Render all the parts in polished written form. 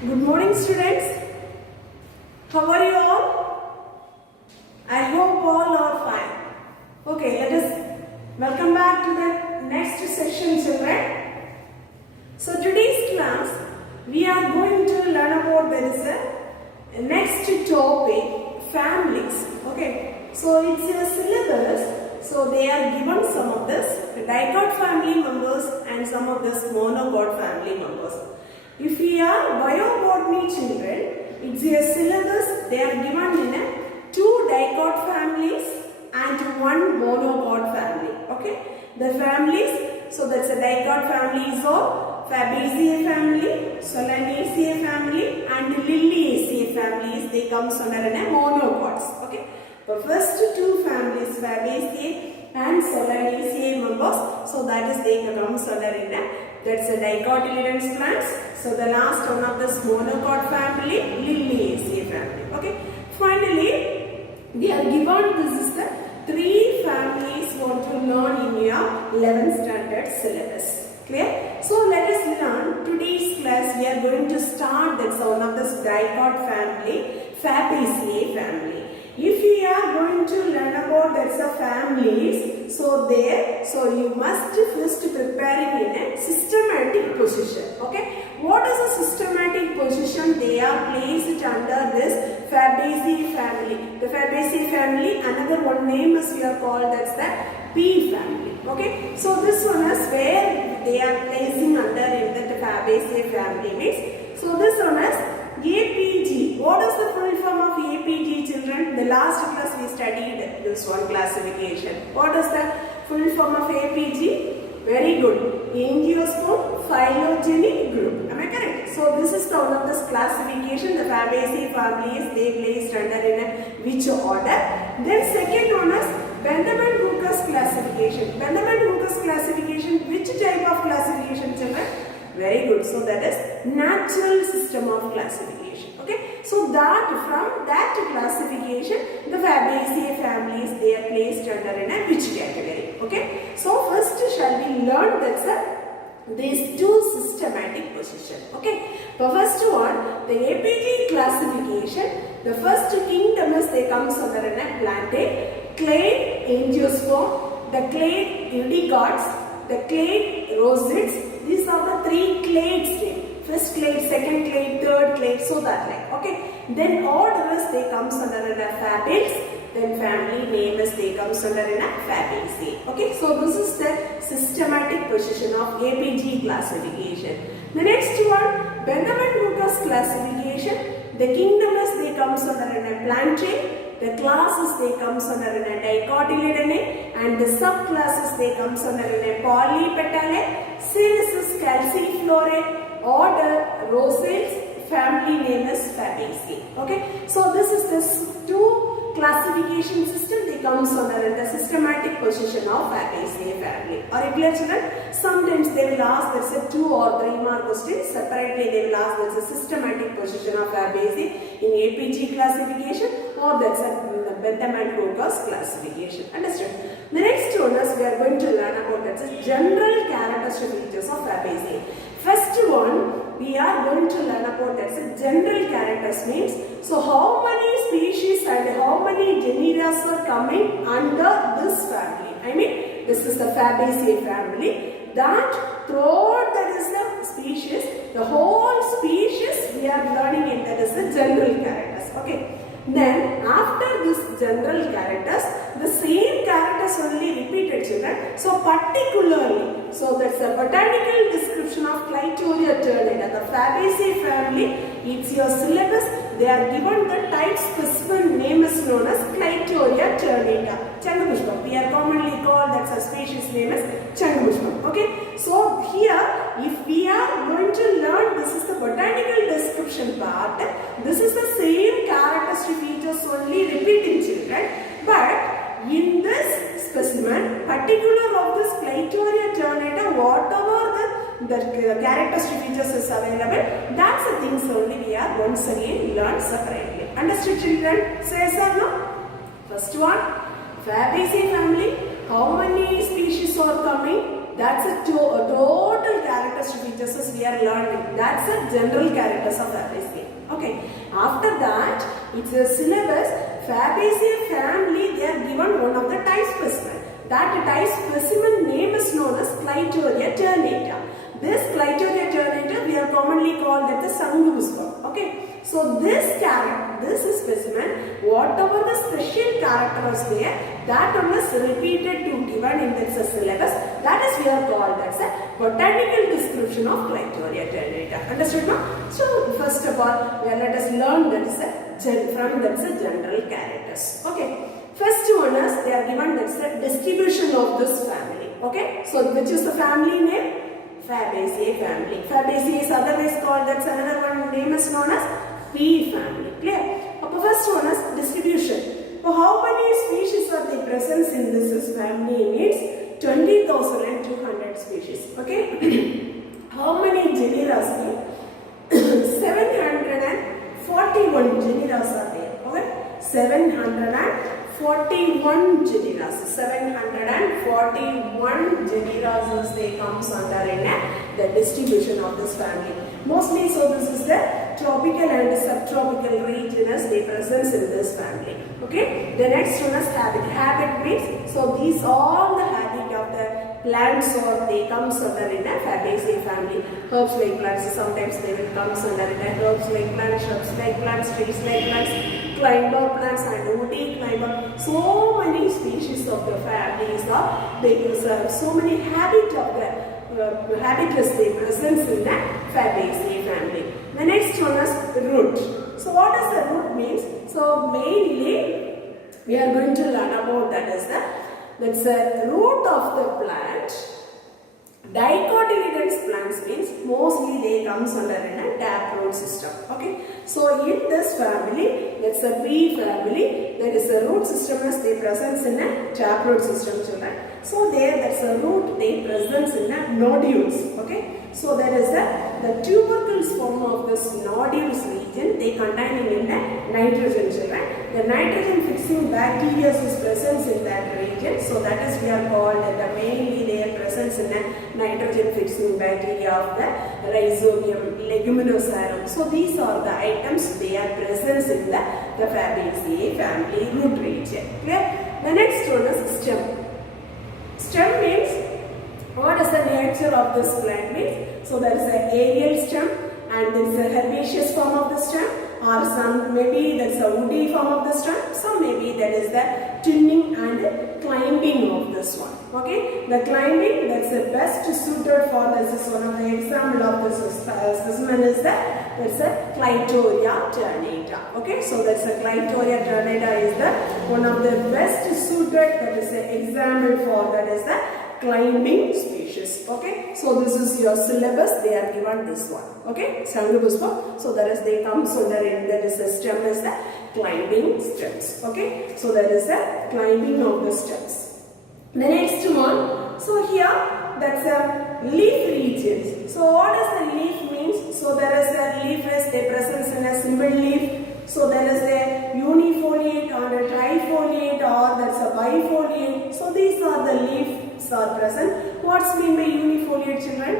Good morning, students. How are you all? I hope all are fine. Okay, let us welcome back to the next session, children. So today's class, we are going to learn about the next topic, families. Okay, so it's a syllabus. So they are given some of this dicot family members and some of this monocot family members. If we are biobotany children, it's a syllabus. They are given in two dicot families and one monocot family. Okay, the families. So that's a dicot family is of Fabaceae family, Solanaceae family, and Liliaceae families. They comes under monocots. Okay. The first two families, Fabaceae and Solanaceae members, so that is they comes under that's a dicotyledons plants. So the last one of this monocot family, Liliaceae family. Okay. Finally, we are given this is the three families want to learn in your 11th standard syllabus. Clear? So let us learn today's class. We are going to start that's one of this dicot family, Fabaceae family. If we are going to learn about that's the families, so you must first preparing in a systematic position. Okay, what is a systematic position? They are placed under this Fabaceae family. The Fabaceae family, another one name is we are called that's the P family. Okay, so this one is where they are placing under in the Fabaceae family means. So this one is APG. What is the full form of APG, children? The last class we studied this one classification. What is the full form of APG? Very good. Angiosperm phylogeny group. Am I correct? So this is the one of this classification. The Fabaceae families they placed under in which order? Then second one is Benthaman-Hooker's classification. Benthaman-Hooker's classification. Which type of classification, children? Very good. So that is natural system of classification. Okay. So that from that classification, the Fabaceae families they are placed under in a which category? Okay. So first shall we learn that's these two systematic position. Okay. The first one, the APG classification. The first kingdom is they comes under in a plantae, clade angiosperm, the clade eudicots, the clade rosids. These are the three clades. First clade, second clade, third clade, so that like. Okay. Then order is they comes under a Fabates. Then family name is they comes under a Fabaceae. Okay. So this is the systematic position of APG classification. The next one, Benthaman-Hooker's classification. The kingdom is they comes under a plantae. The classes they comes under a dicotyledonate, and the subclasses they comes under a polypetalae. Series calcifluorate, order rosids, family name is Fabaceae. Okay, so this is this two classification system. They comes under the systematic position of Fabaceae family. Are you clear, children? Sometimes they will ask that's a 2 or 3 mark question. Separately they will ask that's a systematic position of Fabaceae in APG classification, or that's a Benthaman-Hooker's classification. Understood? The next one is we are going to learn about that's a general characteristic features of Fabaceae. First one we are going to learn about that's a general characters means. So how many species and how many genera are coming under this family? I mean this is the Fabaceae family. That throughout that is the species, the whole species we are learning it, that is the general characters. Okay. Then after this general characters, the same characters only repeated, children. So particularly, so that's a botanical description of Clitoria ternata. The Fabaceae family, it's your syllabus. They are given the type specimen name is known as Clitoria ternata. Changapushpam. We are commonly called that's a species name is Changapushpam. Okay. So here, if we are going to learn, this is the botanical description part. This is the same characteristic features only repeating, children. But in this specimen, particular of this Clitoria ternata, whatever the characteristic features is available, that's the things only we are once again learn separately. Understood, children? Say yes or no? First one, Fabaceae family, how many species are coming? That's a total characteristic features we are learning. That's the general characters of Fabaceae. Okay. After that, it's a syllabus. Fabaceae family, they are given one of the type specimen. That type specimen name is known as Clitoria ternata. This Clitoria ternata we are commonly called as the Sangubuspum. Okay. So this specimen, whatever the special character was there, that one is repeated to given in this syllabus. That is we are called as a botanical description of Clitoria ternata. Understood now? So first of all, let us learn that is a general characters. Okay. First one is they are given that's the distribution of this family. Okay. So which is the family name? Fabaceae family. Fabaceae is otherwise called, that's another one name is known as P family. Clear? Okay, first one is distribution. So how many species are they present in this family? Means 20,200 species. Okay. How many genera? 741 genera are there. Okay. 741 genera. 741 genera they comes under in the distribution of this family. Mostly, so this is the tropical and subtropical regions they present in this family. Okay. The next one is habit. Habit means, so these all the habit of the plants or they comes under in a Fabaceae family. Herbs like plants, sometimes they will comes under in a herbs like plants, shrubs like plants, trees like plants, climber plants and woody climber. So many species of the families are they preserve. So many habit of the habitus they present in the Fabaceae family. The next one is root. So what does the root means? So mainly we are going to learn about that's the root of the plant. Dicotyledonous plants means mostly they comes under in a taproot system. Okay. So in this family, that's a P family, there is a root system as they presence in a taproot system, children. So there, that's a root they presence in a nodules. Okay. So there is the tubercles form of this nodules region, they containing in the nitrogen, children. The nitrogen fixing bacteria is present in that region. So that is we are called the mainly they are present in the nitrogen fixing bacteria of the Rhizobium leguminosarum. So these are the items they are present in the Fabaceae family root region. Clear? The next one is stem. Stem means what is the nature of this plant means? So there is an aerial stem and there is a herbaceous form of the stem, or some maybe there is a woody form of the stem, some maybe that is the twining and climbing of this one. Okay, the climbing that's the best suited for this is one of the example of this specimen is that's a Clitoria ternata. Okay, so that's a Clitoria ternata is the one of the best suited, that is the example for that is the climbing species. Okay, so this is your syllabus, they are given this one. Okay, Sangubuspum. So that is they comes under in that is the stem is the climbing stems. Okay, so that is the climbing of the stems. The next one, so here that's a leaf regions. So what does the leaf means? So there is a leaf is they present in a simple leaf. So there is a unifoliate or a trifoliate or that's a bifoliate. So these are the leaves are present. What's mean by unifoliate, children?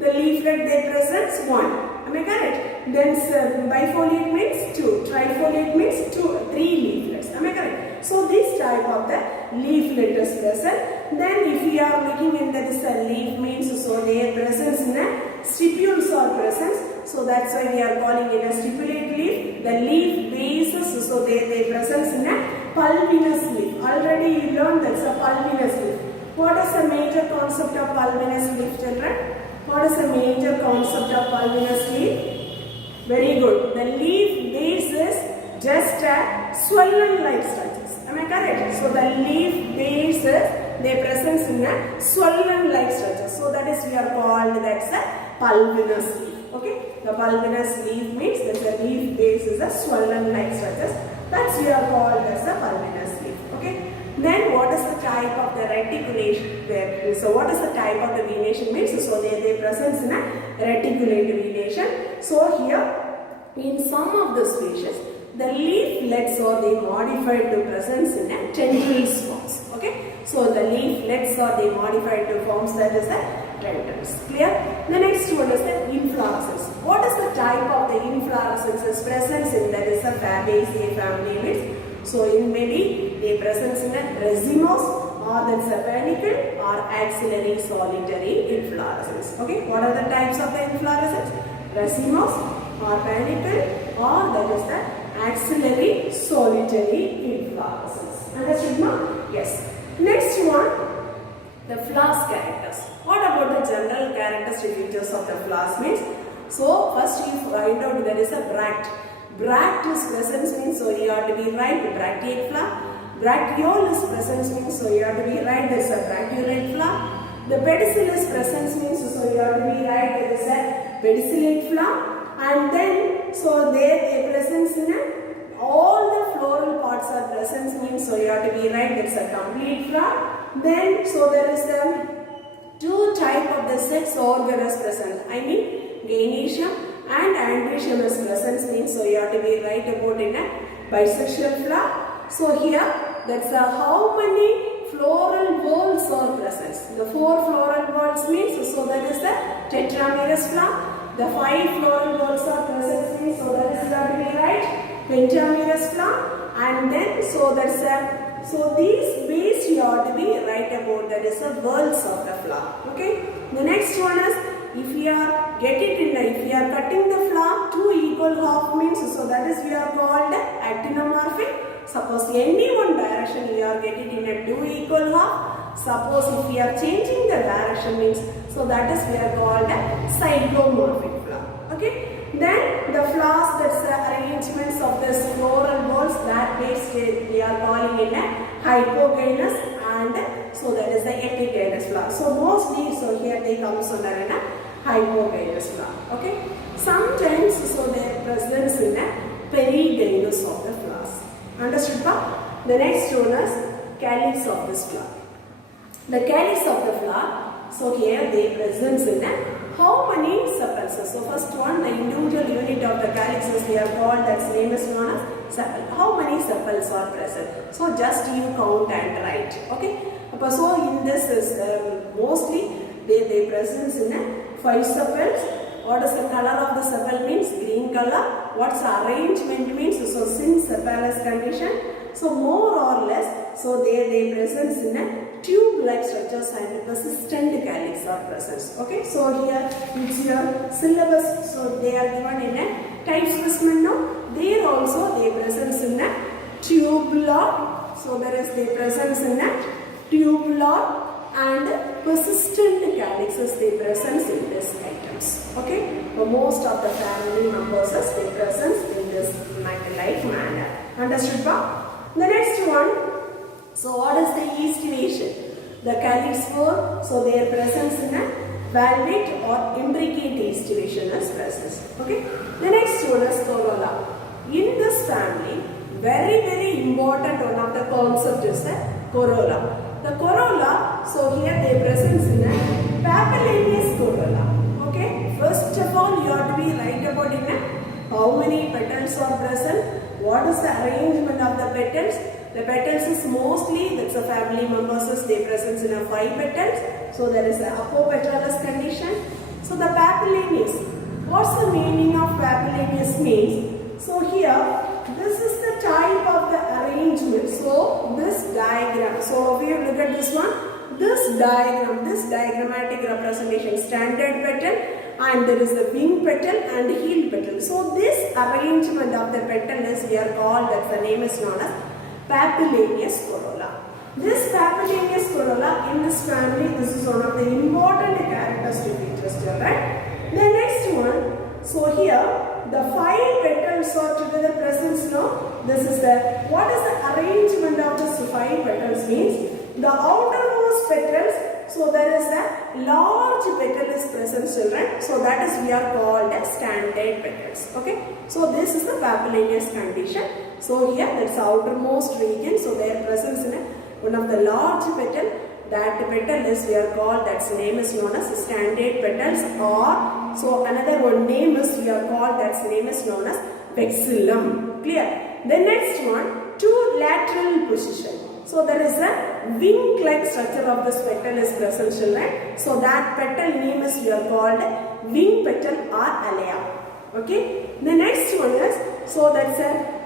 The leaflet they present one. Am I correct? Then bifoliate means two. Trifoliate means three leaflets. Am I correct? So this type of the leaflet is present. Then if we are looking in that is a leaf means, so their presence in a stipules are present. So that's why we are calling it a stipulate leaf. The leaf bases, so they presence in a pulvinous leaf. Already you learned that's a pulvinous leaf. What is the major concept of pulvinous leaf, children? What is the major concept of pulvinous leaf? Very good. The leaf base is just a swollen like structures. Am I correct? So the leaf base is they presence in a swollen like structures. So that is we are called that's a pulvinous leaf. Okay. The pulvinous leaf means that the leaf base is a swollen like structures. That's we are called as a pulvinous leaf. Okay. Then what is the type of the reticulation? So what is the type of the venation means? So they present in a reticulate venation. So here in some of the species the leaflets or they modified to presence in a tendrils forms. Okay. So the leaflets are they modified to forms that is the petals. Clear? The next one is the inflorescence. What is the type of the inflorescence is presence in that is the Fabaceae family units. So in many they presence in a racemose or that's a panicle or axillary solitary inflorescence. Okay, what are the types of the inflorescence? Racemose or panicle or that is the axillary solitary inflorescence. Understood, ma? Yes. Next one, the flowers characters. What about the general characteristic features of the flowers means? So first you find out there is a bract. Bract is presence means so you have to be right bracteate flower. Bracteole is presence means so you have to be right there is a bracteolate flower. The pedicel is presence means so you have to be right there is a pedicellate flower. And then so there a presence in a all the floral parts are presence means so you have to be right there is a complete flower. Then so there is two type of the sex organelles present. I mean gynoecium and androecium is presence means so you have to be right about in a bisexual flower. So here that's how many floral whorls are present. The 4 floral whorls means so that is the tetramerous flower. The 5 floral whorls are present means so that is going to be right pentamerous flower. And then so that's so these base you have to be right about that is the whorls of the flower. Okay. The next one is if you are if you are cutting the flower 2 equal half means so that is we are called actinomorphic. Suppose any one direction you are getting in a 2 equal half. Suppose if we are changing the direction means so that is we are called zygomorphic flower. Okay. Then the flowers that's the arrangements of this floral whorls that base we are calling in a hypogynous and so that is the epigynous flower. So mostly so here they comes under in a hypogynous flower. Okay. Sometimes so their presence in a perigynous of the flowers. Understood, pa? The next one is calyx of this flower. The calyx of the flower, so here they presence in a how many sepals? So first one, the individual unit of the calyxes they are called that's name is known as sepal. How many sepals are present? So just you count and write. Okay. So in this is mostly they presence in a 5 sepals. What is the color of the sepal means? Green color. What's the arrangement means? So since sepalous condition. So more or less, so they presence in a tube-like structures and persistent calyx are present. Okay, so here it's your syllabus. So they are given in a type specimen now. There also they presence in a tubular. So there is the presence in a tubular and persistent calyxes they presence in these items. Okay, so most of the family members they presence in this like manner. Understood, pa? The next one, so what is the estivation? The calyx spore, so their presence in a valvate or imbricate estivation is present. Okay. The next one is corolla. In this family, very important one of the concept is the corolla. The corolla, so here they presence in a papillineous corolla. Okay. First of all, you have to be right about in a how many petals are present. What is the arrangement of the petals? The petals is mostly that's a family members they present in a 5 petals. So there is a apopetalous condition. So the papillineous. What's the meaning of papillineous means? So here this is the type of the arrangement. So this diagram. So if you look at this one, this diagram, this diagrammatic representation, standard petal. And there is the wing petal and heel petal. So this arrangement of the petal is we are called that's the name is known as papillineous corolla. This papillineous corolla in this family, this is one of the important characteristic features, right? The next one, so here the 5 petals are together present now. This is the what is the arrangement of this 5 petals means the outermost petals. So there is a large petal is present, children. So that is we are called as standard petals. Okay. So this is the papillineous condition. So here that's outermost region. So their presence in one of the large petal. That petal is we are called that's name is known as standard petals or so another one name is we are called that's name is known as vexillum. Clear. The next one 2 lateral position. So there is a wing-like structure of this petal is present, children. So that petal name is we are called wing petal or alea. Okay. The next one is, so that's a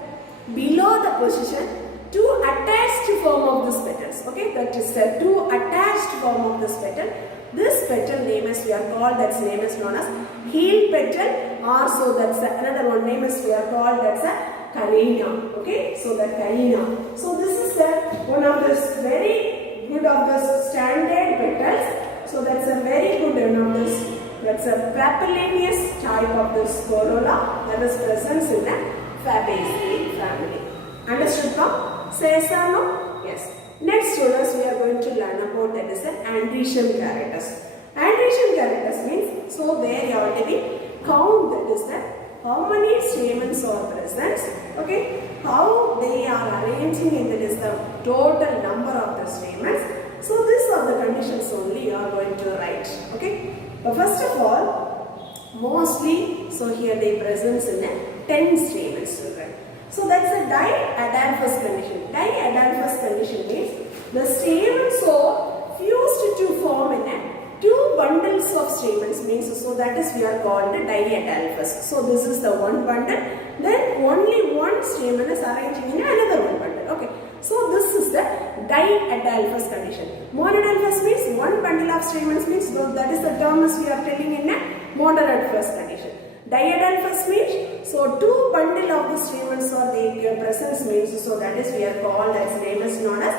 below the position two attached form of this petals. Okay, that is the two attached form of this petal. This petal name is we are called, that's name is known as heel petal, or so that's another one name is we are called that's a carina. Okay, so the carina. So this is the one of this very good of the standard petals. So that's a very good one of this. That's a papillineous type of this corolla that is present in the Fabaceae family. Understood now? Say yes or no? Yes. Next one is we are going to learn about that is the andrecium carotis. Andrecium carotis means, so there you already count that is the how many stamens are present, okay, how they are arranging in that is the total number of the stamens. So these are the conditions only you are going to write, okay. But first of all, mostly, so here they present in a 10 stamens, children. So that's a diadelphous condition. Diadelphous condition means the stamens are fused to form in a two bundles of stamens, means so that is we are called diadelphous. So this is the one bundle, then only one stamen is arranging in another one bundle. Okay. So this is the diadelphous condition. Monodelphous means one bundle of stamens, means that is the term as we are telling in a monodelphous condition. Diadelphous means, so two bundle of the stamens or their presence means, so that is we are called as name is known as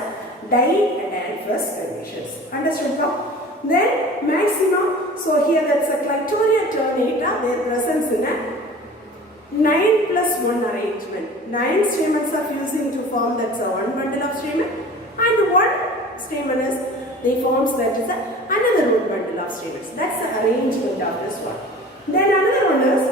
diadelphous conditions. Understood now? Then maximum, so here that's a Clitoria ternata, their presence in a 9+1 arrangement. 9 stamens are fusing to form that's a one bundle of stamen, and one stamen is they forms that is a another one bundle of stamens. That's the arrangement of this one. Then another one is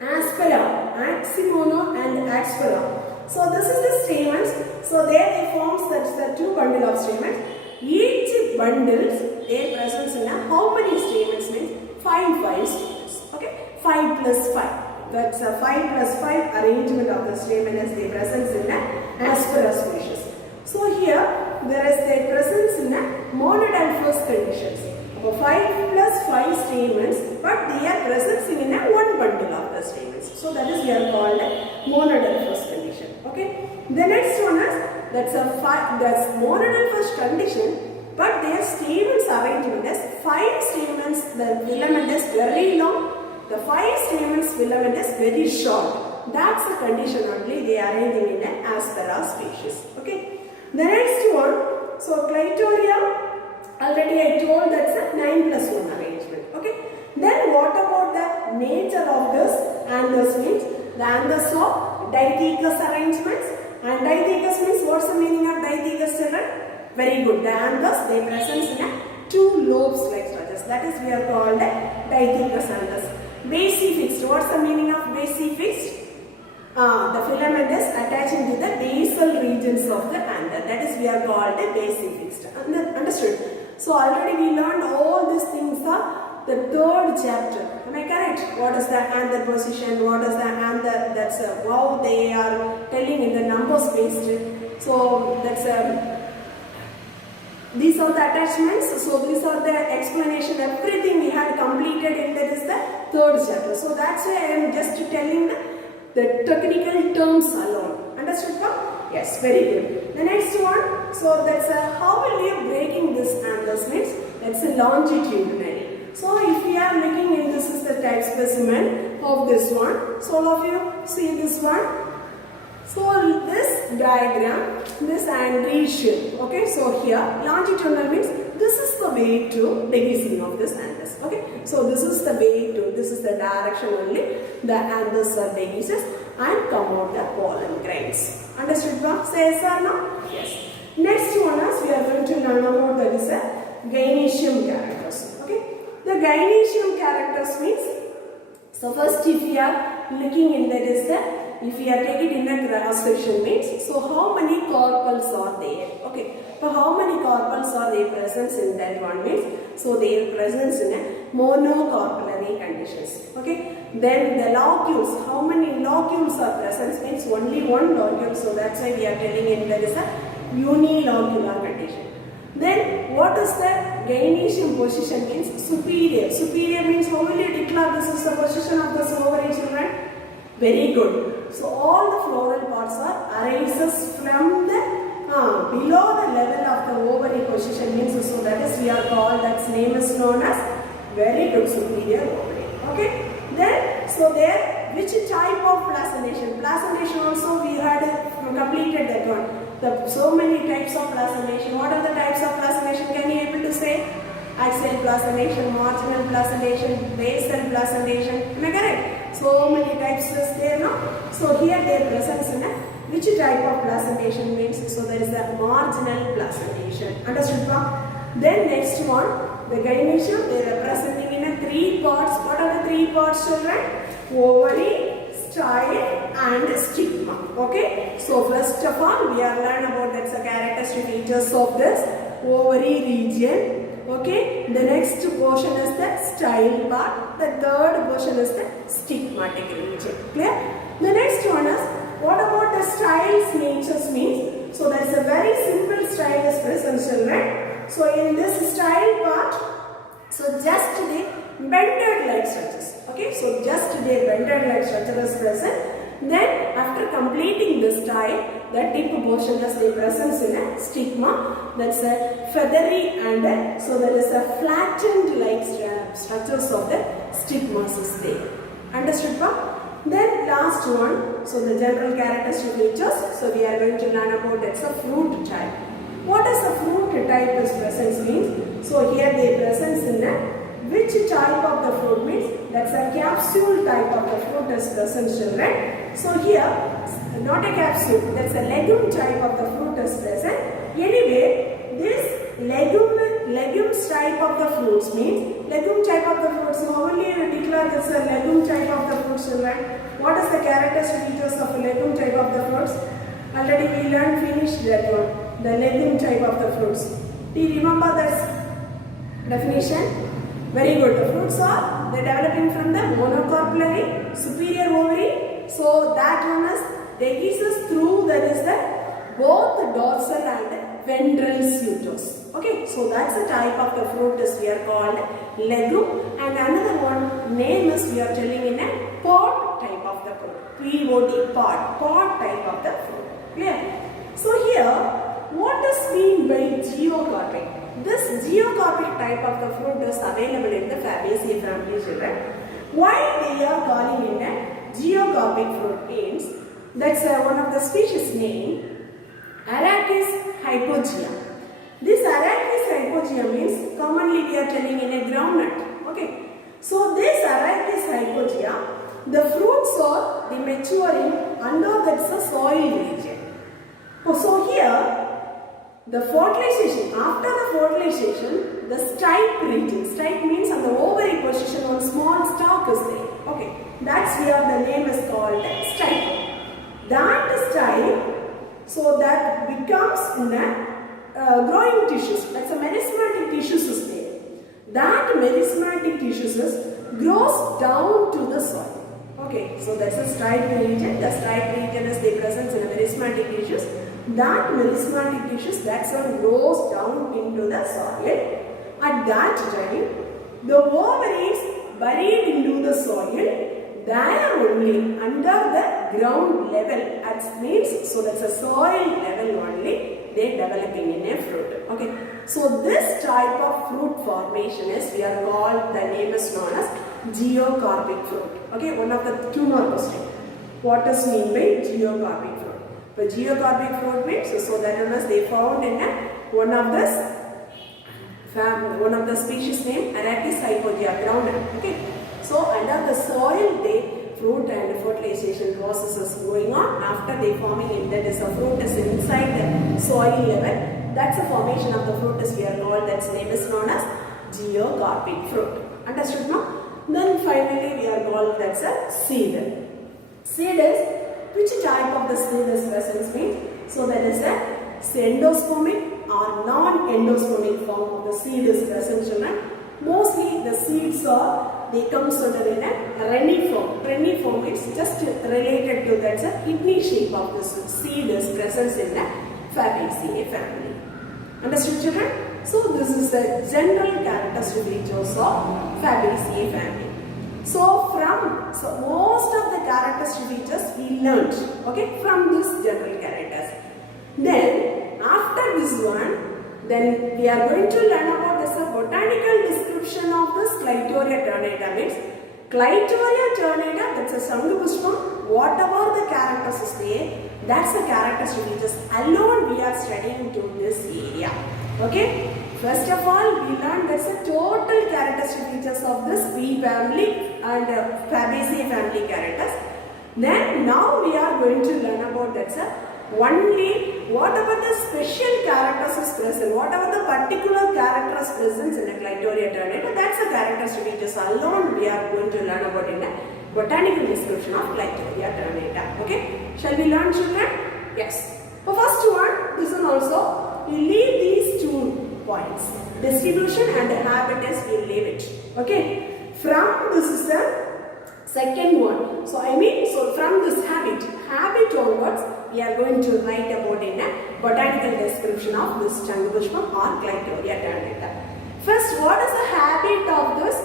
aspera, aximono and aspera. So this is the stamens. So there they forms that's the two bundle of stamens. Each bundles their presence in a how many stamens means 5 stamens. Okay, 5+5. That's a 5+5 arrangement of the stamen as their presence in a aspera species. So here there is their presence in a monodelphous conditions. 5+5 stamens, but they are presenting in a one bundle of the stamens. So that is we are called a monodelphous condition. Okay. The next one is that's monodelphous condition, but their stamens arrangement is 5 stamens. The filament is very long. The 5 stamens filament is very short. That's the condition only they are arranging in an aspera species. Okay. The next one, so Clitoria. Already I told that's a 9+1 arrangement. Okay. Then what about the nature of this anthers means? The anthers are dithecous arrangements. And dithecous means what's the meaning of dithecous, children? Very good. The anthers they present in a two lobes like structures. That is we are called dithecous anthers. Basifixed. What's the meaning of basifixed? The filament is attaching to the basal regions of the anther. That is we are called basifixed. Understood? So already we learned all these things are the third chapter. Am I correct? What is the anther position? What is the anther? That's how they are telling in the numbers based. So that's these are the attachments. So these are the explanation. Everything we had completed in that is the third chapter. So that's why I am just telling the technical terms alone. Understood now? Yes, very good. The next one, so that's how will you breaking this anthers means? That's a longitudinally. So if we are looking in this is the type specimen of this one. So all of you see this one. So this diagram, this andrecium. Okay, so here longitudinal means this is the way to beginning of this anthers. Okay, so this is the way to, this is the direction only the anthers are beginnings and come out the pollen grains. Understood? Say yes or no? Yes. Next one is we are going to learn about that is a gynoecium characters. Okay. The gynoecium characters means, so first if we are looking in that is the, if we are taking in a cross section means, so how many carpels are there? Okay. So how many carpels are there present in that one means, so their presence in a monocarpellary conditions. Okay. Then the locules, how many locules are present means only one locule. So that's why we are telling in there is a unilocular condition. Then what is the gynoecium position means? Superior. Superior means how will you declare this is the position of the ovary, children? Very good. So all the floral parts arises from the below the level of the ovary position means, so that is we are called, that name is known as very good superior ovary. Okay. Then so there, which type of placentation? Placentation also we had completed that one. So many types of placentation. What are the types of placentation? Can you able to say? Axial placentation, marginal placentation, basal placentation. Am I correct? So many types is there, no? So here their presence in a which type of placentation means? So there is the marginal placentation. Understood, ma'am? Then next one, the gynoecium, they are representing in a 3 parts. What are the 3 parts, children? Ovary, style and stigma. Okay. So first of all, we are learn about that's the characteristic features of this ovary region. Okay. The next portion is the style part. The third portion is the stigmatic region. Clear? The next one is, what about the styles natures means? So that's a very simple style is present, children. So in this style part, so just the bended like structures. Okay, so just the bended like structure is present. Then after completing the style, the tip portion is the presence in a stigma. That's a feathery and so there is a flattened like structures of the stigmas is there. Understood, pa? Then last one, so the general characteristic features. So we are going to learn about that's a fruit type. What is the fruit type is presence means? So here the presence in a which type of the fruit means? That's a capsule type of the fruit is present, children. So here not a capsule, that's a legume type of the fruit is present. Anyway, this legumes type of the fruits means legume type of the fruits. So how will you declare this a legume type of the fruits, children? What is the characteristic features of a legume type of the fruits? Already we learned, finished that one. The legume type of the fruits. Do you remember this definition? Very good. The fruits are they developing from the monocarpellary superior ovary. So that one is dehisces through that is the both dorsal and ventral suitors. Okay, so that's the type of the fruit is we are called legume, and another one name is we are telling in a pod type of the fruit. POD, pod type of the fruit. Clear? So here, what is mean by geocarpic? This geocarpic type of the fruit is available in the Fabaceae family, children. Why they are calling it a geocarpic fruit means that's one of the species name Arachis hypogea. This Arachis hypogea means commonly we are telling in a groundnut. Okay. So this Arachis hypogea, the fruits are the maturing under that's a soil region. So here the fertilization, after the fertilization, the stipe region. Stipe means on the ovary position one small stalk is there. Okay, that's where the name is called stipe. That stipe, so that becomes in the growing tissues. That's a meristematic tissues is there. That meristematic tissues grows down to the soil. Okay, so that's a stipe region. The stipe region is the presence in the meristematic tissues. That meristematic tissues, that's one grows down into the soil. At that time, the ovaries buried into the soil, there only under the ground level, that means, so that's a soil level only, they developing in a fruit. Okay, so this type of fruit formation is, we are called, the name is known as geocarpic fruit. Okay, one of the 2 more questions. What does mean by geocarpic fruit? The geocarpic fruit means, so that one is they found in one of the species named Arachis hypogea groundnut. Okay, so under the soil the fruit and fertilization process is going on. After they forming it, that is a fruit is inside the soil level. That's the formation of the fruit is we are called. That's name is known as geocarpic fruit. Understood now? Then finally we are called that's a seed. Seed is which type of the seed is present means? So that is a endospermic or non-endospermic form of the seed is present, children. Mostly the seeds are, they come sort of in a reniform. Reniform is just related to that's a kidney shape of the seed is present in the Fabaceae family. Understood, children? So this is the general characteristic features of Fabaceae family. So most of the characteristic features we learnt, okay, from this general characters. Then after this one, then we are going to learn about this botanical description of this Clitoria ternata. Means Clitoria ternata, that's a Shangupushpam. Whatever the characters is there, that's the characteristic features alone we are studying to this area. Okay. First of all, we learned that's the total characteristic features of this bee family and Fabaceae family characters. Then now we are going to learn about that's only whatever the special characters is present, whatever the particular characters present in a Clitoria ternata, that's the characteristic features alone we are going to learn about in a botanical description of Clitoria ternata. Okay, shall we learn, children? Yes. The first one, this one also, we leave these two points, distribution and habitus, we leave it. Okay, from this is the second one. So from this habit onwards, we are going to write about in a botanical description of this Shangupushpam or Clitoria ternata. First, what is the habit of this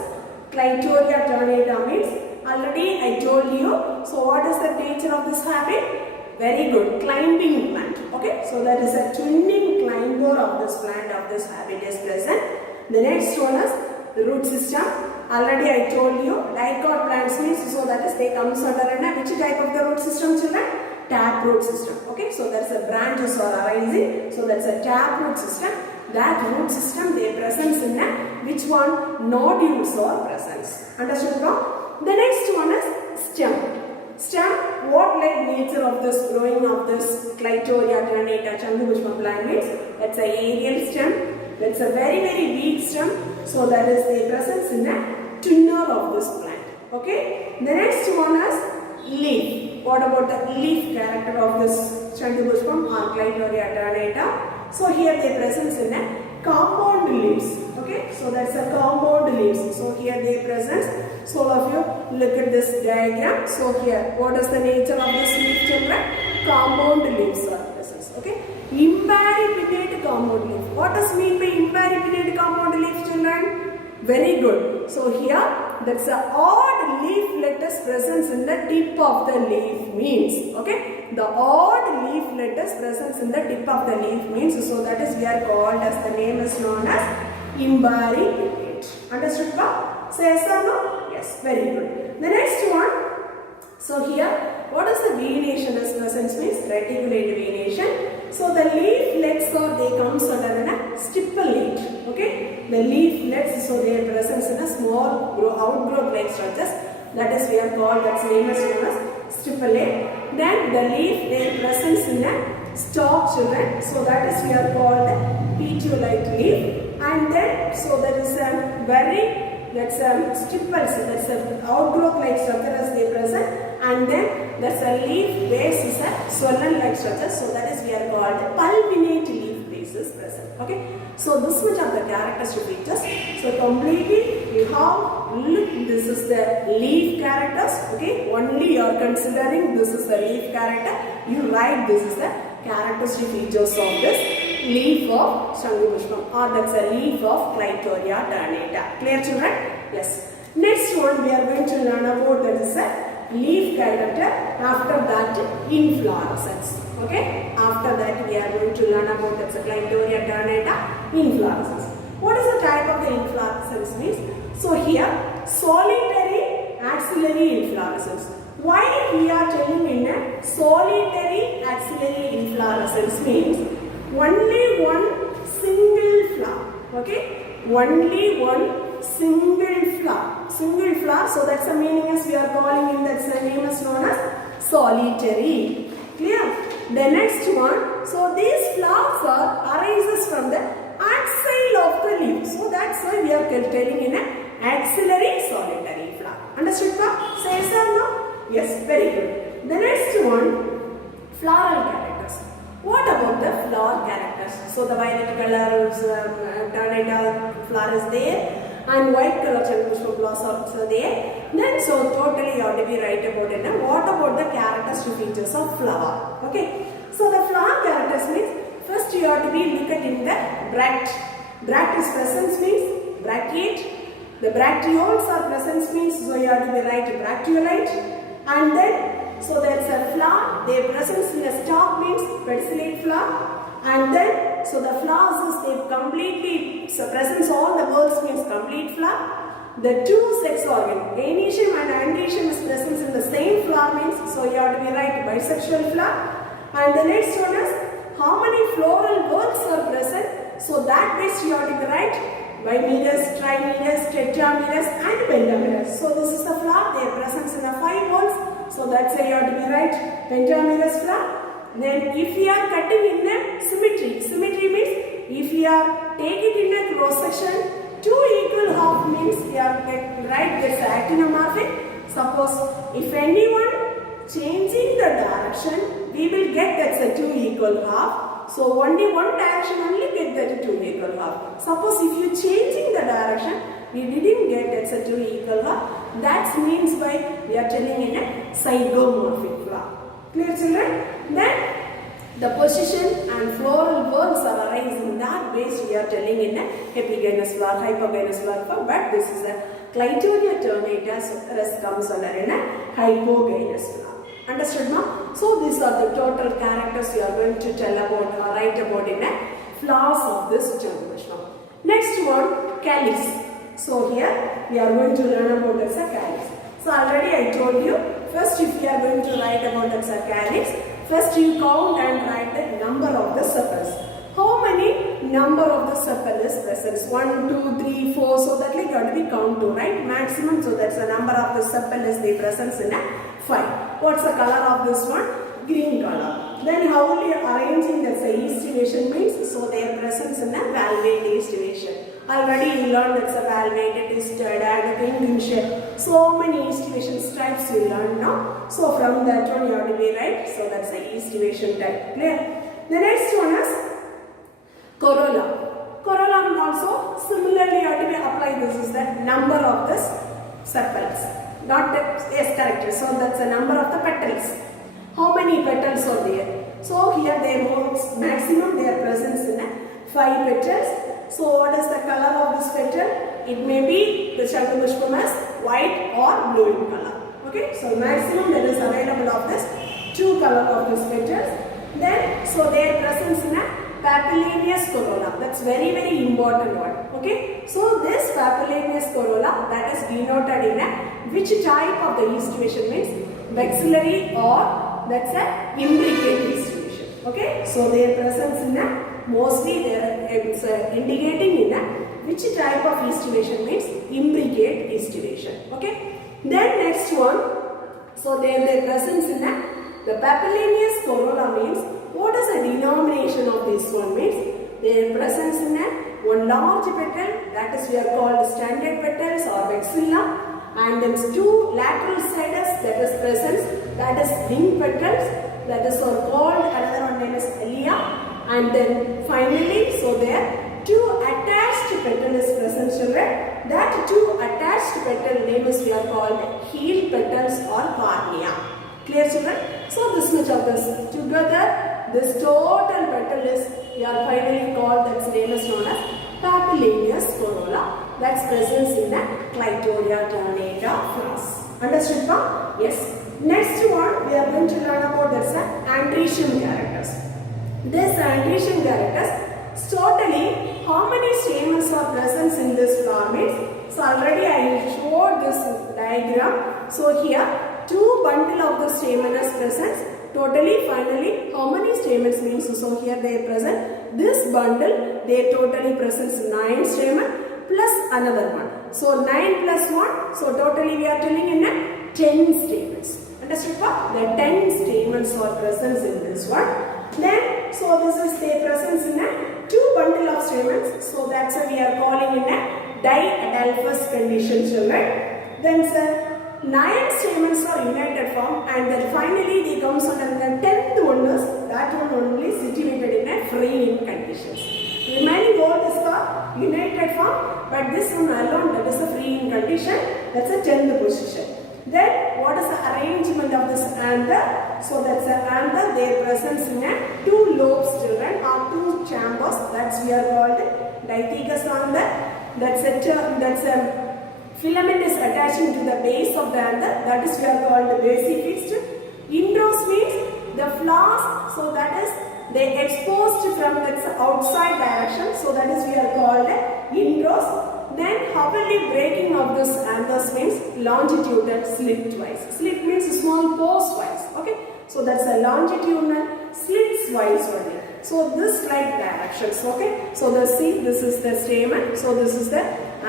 Clitoria ternata means? Already I told you. So what is the nature of this habit? Very good, climbing plant. Okay, so that is a twinning climber of this plant of this habit is present. The next one is the root system. Already I told you, dicot plants means, so that is they comes under which type of the root system, children? Tap root system. Okay, so that's a branches are arising, so that's a tap root system. That root system they presents in a which one? Nodules or presents. Understood, no? The next one is stem. Stem, what like nature of this growing of this Clitoria ternata Shangupushpam plant means? That's a aerial stem. That's a very weak stem. So that is the presence in a tuner of this plant. Okay. The next one is leaf. What about the leaf character of this Shangupushpam or Clitoria ternata? So here they presence in a compound leaves. Okay. So that's a compound leaves. So here they presence. So all of you look at this diagram. So here, what is the nature of this leaf, children? Compound leaves are present. Okay. Imparipinnate compound leaf. What does mean by imparipinnate compound leaf, children? Very good. So here, that's a odd leaflet is presence in the tip of the leaf means. Okay. The odd leaflet is presence in the tip of the leaf means. So that is we are called as the name is known as imparipinnate. Understood, pa? Say yes or no? Yes, very good. The next one, so here, what is the venation as presence means? Reticulate venation. So the leaflets or they comes under a stipulate. Okay, the leaflets, so they are presence in a small outgrowth like structures. That is we are called, that's name is known as stipulate. Then the leaf they presence in a stalk, children. So that is we are called petiolate leaf. And then so there is a very that's stipples, that's an outgrowth like structure as they present, and then that's a leaf base is a swollen like structure, so that is we are called pulpinate leaf bases present. Okay, so this much of the characteristic features. So completely you have look, this is the leaf characters. Okay, only you are considering this is the leaf character, you write this is the characteristic features of this leaf of Shangupushpam or that's a leaf of Clitoria ternata. Clear, children? Yes. Next one we are going to learn about that is a leaf character. After that inflorescence. Okay. After that we are going to learn about that's a Clitoria ternata inflorescence. What is the type of the inflorescence means? So here solitary axillary inflorescence. Why we are telling in a solitary axillary inflorescence means only one single flower. Okay, only one single flower. Single flower. So that's the meaning as we are calling in. That's the name is known as solitary. Clear? The next one. So these flowers arises from the axil of the leaf. So that's why we are telling in a axillary solitary flower. Understood? Say yes or no? Yes. Very good. The next one, floral characters. What about the flower characters? So the violet color ternata flower is there and white color Shangupushpam blossoms are there. Then so totally you have to be right about it. Now what about the characteristic features of flower? Okay. So the flower characters means you have to be look at in the bract. Bract is presence means brachiate. The bracteoles are presence means, so you have to be write bracteolite. And then, so there's a flower, their presence in a stalk means pedicellate flower. And then, so the flowers is they completely, so presence all the words means complete flower. The two sex organ, anoecium and androecium is presence in the same flower means, so you have to be write bisexual flower. And the next one is, how many floral words are present? So that means you have to be write bimeres, trimeres, tetrameres and pentameres. So this is the flower, their presence in the 5 words. So that's why you have to be write pentamerous flower. Then if you are cutting in a symmetry, symmetry means if you are taking in a cross section, 2 equal half means you are right, that's actinomorphic. Suppose if anyone changing the direction, we will get that's a 2 equal half. So only one direction only get that 2 equal half. Suppose if you changing the direction, we didn't get that's a 2 equal half. That means by we are telling in a zygomorphic flower. Clear children? Then the position and floral words are arranged in that base we are telling in a epigynous flower, hypogynous flower, but this is a Clitoria ternata, so the rest comes under in a hypogynous flower. Understood, ma? So these are the total characters we are going to tell about or write about in a flowers of this Chandrapushpam. Next one, calyx. So here we are going to learn about as a calyx. So already I told you, first if you are going to write about as a calyx, first you count and write the number of the sepals. How many number of the sepal is present? 1, 2, 3, 4. So that like you have to be count to, right? Maximum. So that's the number of the sepal is the presence in a 5. What's the color of this one? Green color. Then how will you arranging that's a estivation means? So their presence in a valvate estivation. Already you learned that's a valvate, twisted, and penguin shape. So many estivation types you learn now. So from that one you have to be right. So that's the estivation type. Clear? The next one is corolla. Corolla also similarly you have to be apply. This is the number of the sepals, not the S character. So that's the number of the petals. How many petals are there? So here they have maximum their presence in 5 petals. So what is the color of this petal? It may be the Chandrapushpam as white or blue in color. Okay, so maximum that is available of this 2 color of this petals. Then so their presence in a papillineous corolla. That's very important one. Okay, so this papillineous corolla that is denoted in a which type of the estivation means vexillary or that's a imbricate estivation. Okay, so their presence in a mostly it's indicating in a which type of estivation means imbricate estivation. Okay, then next one, so their presence in a the papillineous corolla means what is the denomination of this one means their presence in a one large petal, that is we are called standard petals or vexilla, and then 2 lateral sides that is presence, that is ring petals, that is called, another one name is elia, and then finally so there 2 attached petal is present children. That 2 attached petal name is we are called heel petals or cornea. Clear children? So this much of this together, this total petal is we are finally called, that's name is known as papillineous corolla. That's presence in the Clitoria ternata flowers. Understood, ma? Yes. Next one we are going to learn about that's androecium characters. This androecium characters, totally how many stamens are present in this flower means? So already I showed this diagram. So here 2 bundle of the stamen is present. Totally finally how many stamens means? So here they are present. This bundle they totally presents 9 stamen plus another one. So 9 plus 1. So totally we are telling in a 10 stamens. Understood? The 10 stamens are present in this one. Then so this is their presence in a 2 bundle of stamens. So that's why we are calling in a diadelphous condition children. Then sir 9 stamens are united form, and then finally they comes under the 10th one is that one only situated in a free conditions. Remaining all is the united form, but this one alone that is a free condition, that's a 10th position. Then what is the arrangement of this anther? So that's the anther, their presence in a two lobes children or two chambers, that's we are called dithecous anther. That's a filament is attaching to the base of the anther, that is we are called basifixed. Inrows means the flowers, so that is they exposed from the outside direction, so that is we are called inrows. Then hourly breaking of this anthers means longitudinal slit-wise. Slit means small pores-wise. Okay, so that's a longitudinal slits-wise only. So this like directions. Okay, so this is the stamen. So this is the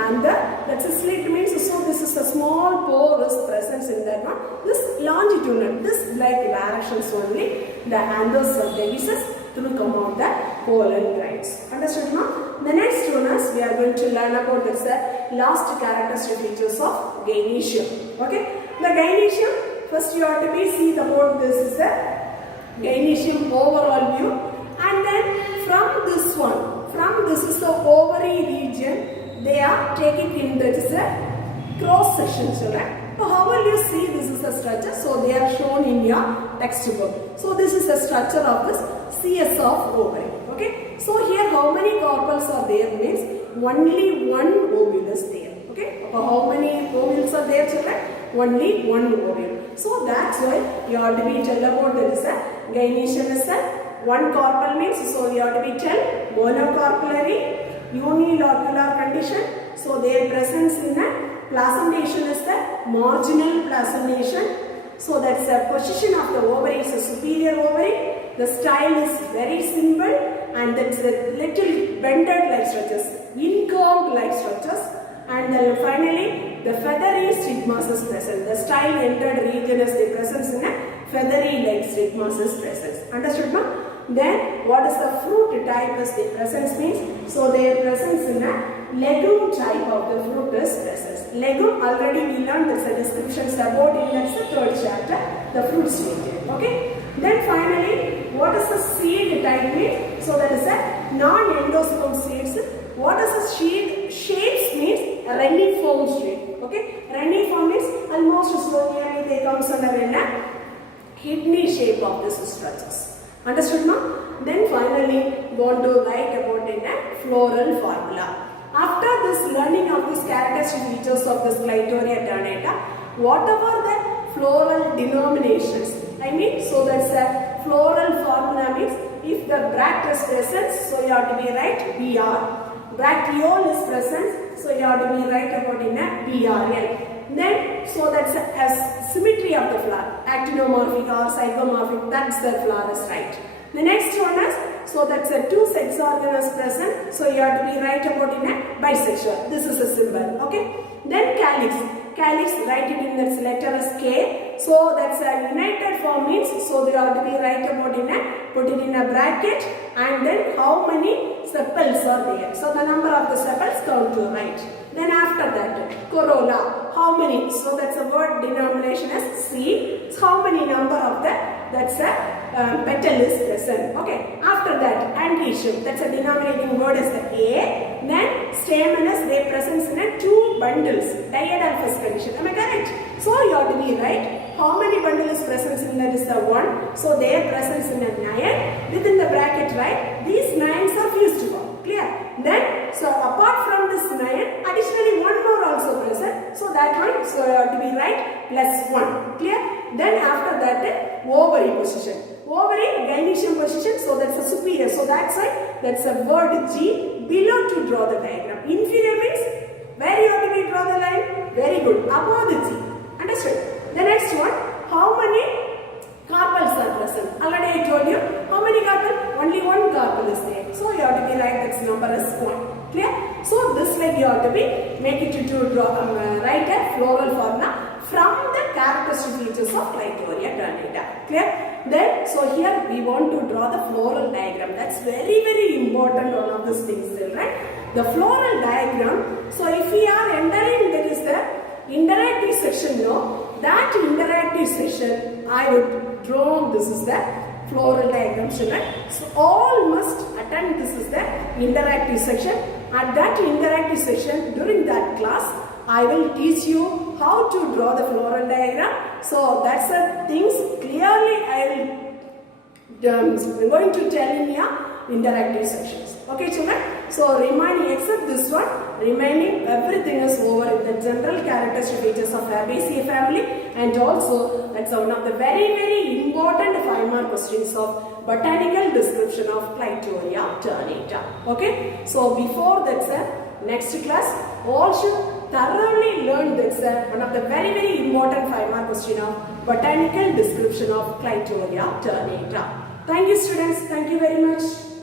anther. That's a slit means so this is a small pore is presence in that one. This longitudinal, this like directions only. The anthers of the pieces to come out the pollen grains. Understood now? The next one is we are going to learn about this last characteristic features of gynoecium. Okay, the gynoecium, first you have to be see about this is the gynoecium overall view, and then from this is the ovary region, they are taking in that is a cross section children. So how will you see this is a structure? So they are shown in your textbook. So this is the structure of this CS of ovary. Okay. So here how many carpels are there means only one ovule is there. Okay. So how many ovules are there children? Only one ovule. So that's why you have to be tell about there is a gynoecium is a one carpel means so you have to be tell monocarpellary unilocular condition. So their presence in a placentation is the marginal placentation. So that's the position of the ovary is a superior ovary. The style is very simple and that's a little bended like structures, incurved like structures, and then finally the feathery stigmas is present. The style entered region is the presence in a feathery like stigmas is present. Understood now? Then what is the fruit type is the presence means? So their presence in a legume type of the fruit is present. Legume already we learned there's a descriptions about in that's the third chapter, the fruit stage. Okay. Then finally, what is the seed type mean? So that is a non-endosperm seeds. What is the seed shapes means reniform shape. Okay. Reniform means almost slowly they comes under a kidney shape of this structures. Understood now? Then finally, want to write about in a floral formula. After this learning of these characteristic features of this Clitoria ternata, whatever the floral denominations, I mean, so that's a floral formula means if the bract is present, so you have to be right BR. Bracteole is present, so you have to be right about in a BRL. Then, so that's a symmetry of the flower, actinomorphic or zygomorphic, that's the flower is right. The next one is, so that's a two sex organ is present, so you have to be right about in a bisexual. This is a symbol, okay. Then calyx. Calyx, write it in that letter is K. So that's a united form means, so you have to be right about in a, put it in a bracket, and then how many sepals are there. So the number of the sepals count to right. Then after that, corolla, how many? So that's a word denomination as C. So how many number of that? That's a petal is present. Okay. After that, androecium, that's a denominating word is the A. Then stamen is their presence in a two bundles, diadelphous condition. Am I correct? So you have to be right. How many bundles is presence in that is the 1. So their presence in a 9. Within the bracket, right? These 9s are fused form. Clear? Then, so apart from this 9, additionally one more also present. So that one, so you have to be right, plus 1. Clear? Then after that, ovary position. Ovary, gynoecium position, so that's a superior. So that's why, that's a word G below to draw the diagram. Inferior means, where you have to be draw the line? Very good. Above the G. Understood? The next one, how many carpels are present? Already I told you, how many carpels? Only one carpel is there. So you have to be right, its number is 1. Clear? So this way you have to be, make it to draw, write a floral formula from the characteristic features of Clitoria ternata. Clear? Then, so here we want to draw the floral diagram. That's very, very important one of these things, right? The floral diagram, so if we are entering, there is the interactive section now. That interactive section, I would draw, this is the floral diagram, right? So all must attend, this is the interactive section. At that interactive section, during that class, I will teach you how to draw the floral diagram. So that's the things clearly I'm going to tell in your interactive sections. Okay children, so remaining except this one, remaining everything is over in the general characteristic features of Fabaceae family, and also that's one of the very important 5-mark questions of botanical description of Clitoria ternata. Okay, so before that next class all should thoroughly learn this one of the very important 5-mark question of botanical description of Clitoria ternata. Thank you students, thank you very much.